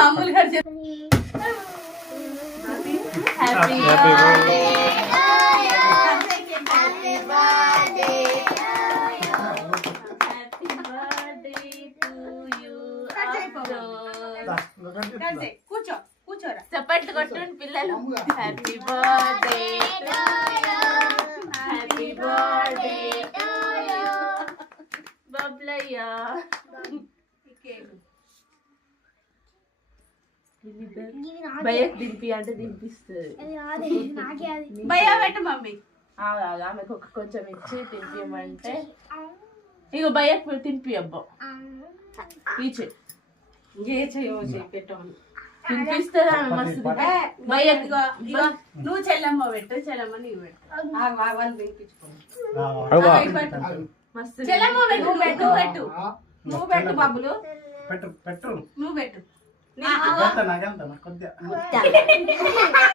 అమ్ములు గారు happy birthday కూర్చో కూర్చోరా చప్పట్లు కొట్టండి పిల్లలు హ్యాపీ బర్త్డే హ్యాపీ బర్త్డే బబ్లయ్య భయ్యకు దింపి అంటే దింపిస్తుంది భయ్య పెట్టు మమ్మీ ఆమెకు కొంచెం ఇచ్చి తినిపియమంటే ఇక భయ్యకు తినిపి అబ్బా ఇచ్చే పెట్టాను తినిపిస్తుందా మస్తు భయ్యకు నువ్వు చెల్లమ్మ పెట్టు చెల్లమ్మ నీవు పెట్టు మస్తు చెల్లమ్మ పెట్టు నువ్వు పెట్టు నువ్వు పెట్టు బాబులు పెట్టు పెట్టు నువ్వు పెట్టు కొద్దిగా